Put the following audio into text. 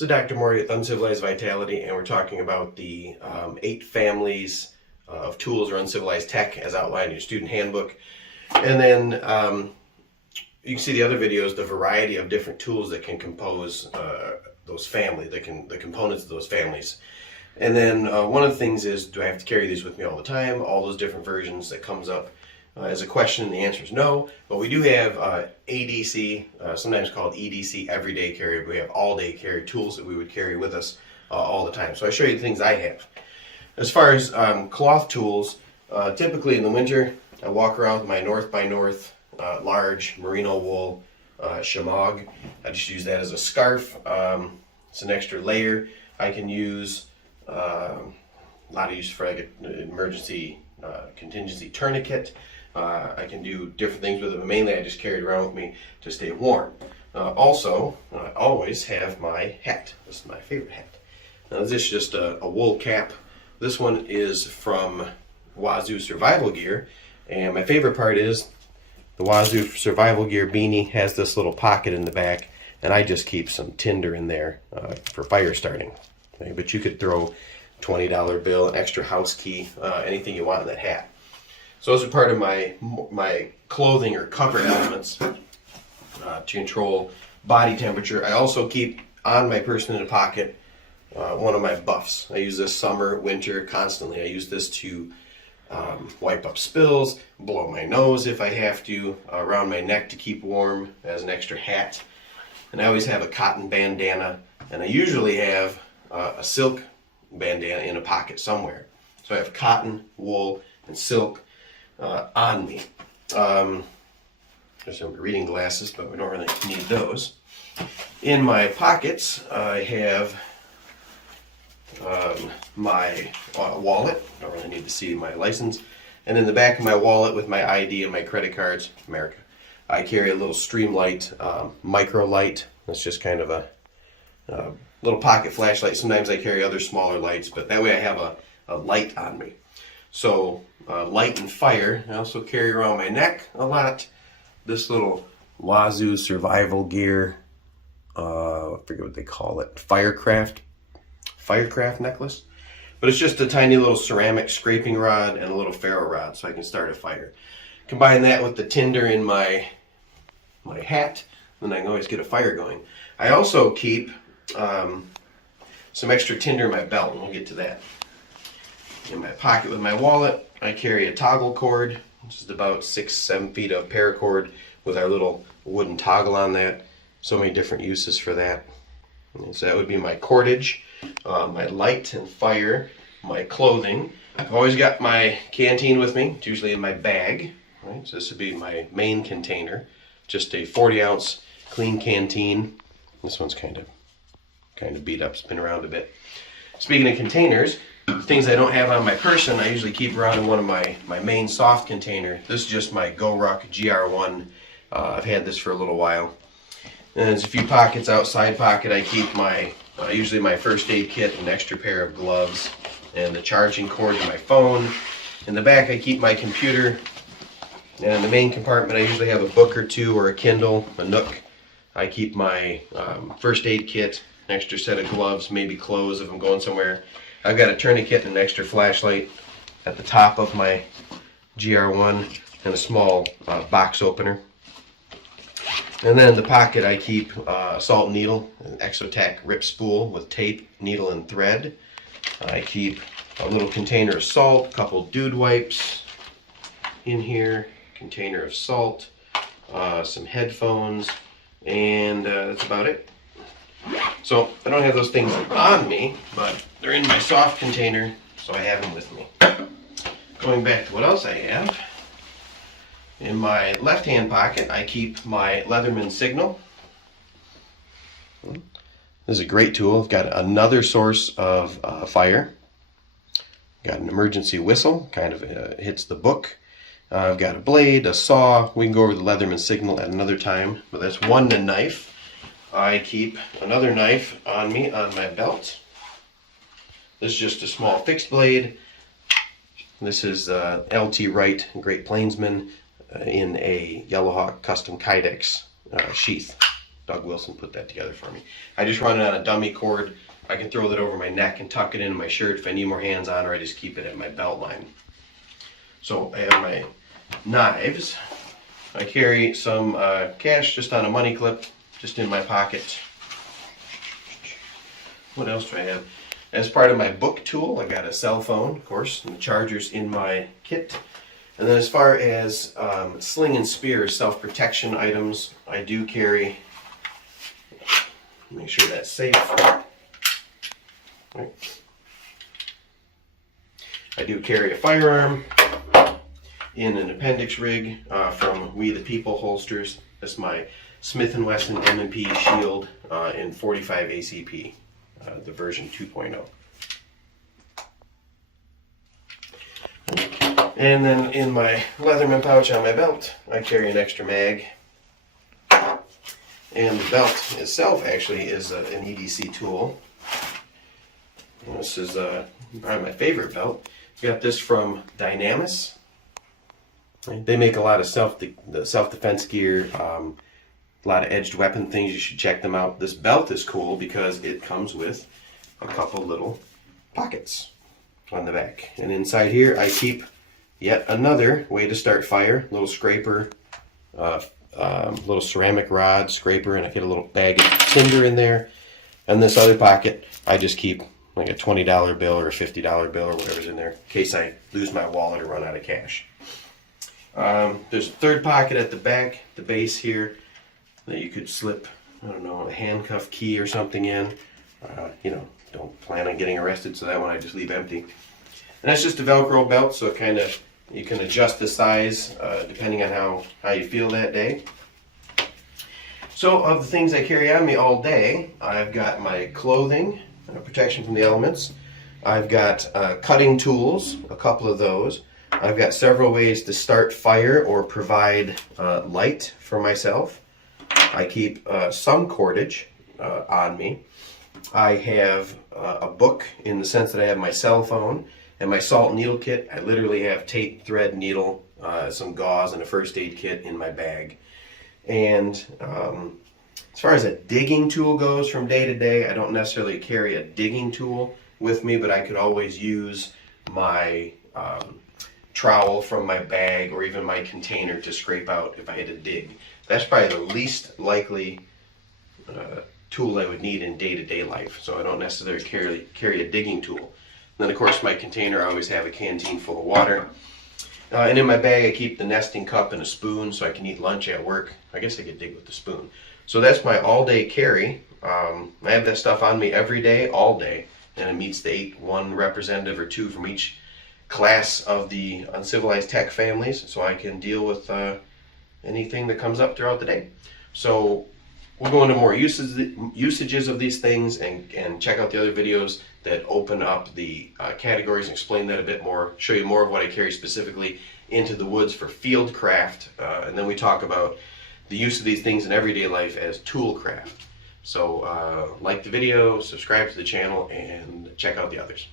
So Dr. Morey with Uncivilized Vitality, and we're talking about the 8 families of tools or uncivilized tech as outlined in your student handbook. And then you can see the other videos, the variety of different tools that can compose those families, the components of those families. And then one of the things is, do I have to carry these with me all the time? All those different versions that comes up as a question, and the answer is no. But we do have EDC, sometimes called EDC, everyday carry. We have all-day carry tools that we would carry with us all the time. So I show you the things I have. As far as cloth tools, typically in the winter, I walk around with my North by North large merino wool shemagh. I just use that as a scarf. It's an extra layer. I can use a lot of use for like an emergency contingency tourniquet. I can do different things with it, but mainly I just carry it around with me to stay warm. Also, I always have my hat. This is my favorite hat. Now this is just a wool cap. This one is from Wazoo Survival Gear, and my favorite part is the Wazoo Survival Gear beanie has this little pocket in the back, and I just keep some tinder in there for fire starting. Okay, but you could throw $20 bill, an extra house key, anything you want in that hat. So those are part of my clothing or cover elements to control body temperature. I also keep on my person in a pocket one of my buffs. I use this summer, winter, constantly. I use this to wipe up spills, blow my nose if I have to, around my neck to keep warm as an extra hat. And I always have a cotton bandana, and I usually have a silk bandana in a pocket somewhere. So I have cotton, wool, and silk on me. There's some reading glasses, but we don't really need those. In my pockets, I have my wallet. Don't really need to see my license. And in the back of my wallet with my ID and my credit cards, America, I carry a little Streamlight micro light. It's just kind of a little pocket flashlight. Sometimes I carry other smaller lights, but that way I have a light on me. So light and fire. I also carry around my neck a lot this little Wazoo Survival Gear, I forget what they call it, Firecraft necklace. But it's just a tiny little ceramic scraping rod and a little ferro rod so I can start a fire. Combine that with the tinder in my hat, then I can always get a fire going. I also keep some extra tinder in my belt, and we'll get to that. In my pocket with my wallet, I carry a toggle cord, which is about 6-7 feet of paracord with our little wooden toggle on that. So many different uses for that. And so that would be my cordage, my light and fire, my clothing. I've always got my canteen with me. It's usually in my bag. Right? So this would be my main container, just a 40-ounce clean canteen. This one's kind of beat up, spin around a bit. Speaking of containers, things I don't have on my person, I usually keep around in one of my main soft container. This is just my GoRuck GR1. I've had this for a little while. And there's a few pockets. Outside pocket, I keep my usually my first aid kit, an extra pair of gloves, and the charging cord to my phone. In the back, I keep my computer. And in the main compartment, I usually have a book or two or a Kindle, a Nook. I keep my first aid kit, an extra set of gloves, maybe clothes if I'm going somewhere. I've got a tourniquet and an extra flashlight at the top of my GR1 and a small box opener. And then in the pocket I keep a salt needle, an Exotac rip spool with tape, needle, and thread. I keep a little container of salt, a couple dude wipes in here, container of salt, some headphones, and that's about it. So I don't have those things on me, but they're in my soft container, so I have them with me. Going back to what else I have, in my left hand pocket I keep my Leatherman signal. This is a great tool. I've got another source of fire. Got an emergency whistle, kind of hits the book. I've got a blade, a saw. We can go over the Leatherman signal at another time, but that's one, and a knife. I keep another knife on me on my belt. This is just a small fixed blade. This is LT Wright Great Plainsman in a Yellowhawk Custom Kydex sheath. Doug Wilson put that together for me. I just run it on a dummy cord. I can throw that over my neck and tuck it into my shirt. If I need more hands on, or I just keep it at my belt line. So I have my knives. I carry some cash just on a money clip, just in my pocket. What else do I have? As part of my book tool, I got a cell phone, of course, and the charger's in my kit. And then as far as sling and spear, self-protection items, I do carry, make sure that's safe. Right. I do carry a firearm in an appendix rig from We the People holsters. That's my Smith & Wesson M&P Shield in 45 ACP, the version 2.0. And then in my Leatherman pouch on my belt, I carry an extra mag. And the belt itself actually is an EDC tool. And this is probably my favorite belt. Got this from Dynamis. They make a lot of self-defense gear, a lot of edged weapon things. You should check them out. This belt is cool because it comes with a couple little pockets on the back. And inside here I keep yet another way to start fire, little scraper, little ceramic rod scraper, and I get a little bag of tinder in there. And this other pocket I just keep like a $20 bill or a $50 bill or whatever's in there in case I lose my wallet or run out of cash. There's a third pocket at the back, the base here, that you could slip, I don't know, a handcuff key or something in. You know, don't plan on getting arrested, so that one I just leave empty. And that's just a Velcro belt, so it kind of, you can adjust the size depending on how you feel that day. So of the things I carry on me all day, I've got my clothing, protection from the elements. I've got cutting tools, a couple of those. I've got several ways to start fire or provide light for myself. I keep some cordage on me. I have a book in the sense that I have my cell phone and my salt needle kit. I literally have tape, thread, needle, some gauze, and a first aid kit in my bag. And as far as a digging tool goes from day to day, I don't necessarily carry a digging tool with me, but I could always use my trowel from my bag or even my container to scrape out if I had to dig. That's probably the least likely tool I would need in day-to-day life, so I don't necessarily carry a digging tool. And then of course my container, I always have a canteen full of water. And in my bag I keep the nesting cup and a spoon so I can eat lunch at work. I guess I could dig with the spoon. So that's my all-day carry. I have that stuff on me every day, all day, and it meets the one representative or two from each class of the Uncivilized Tech families, so I can deal with anything that comes up throughout the day. So we'll go into more usages of these things and check out the other videos that open up the categories and explain that a bit more, show you more of what I carry specifically into the woods for field craft, and then we talk about the use of these things in everyday life as tool craft. So like the video, subscribe to the channel, and check out the others.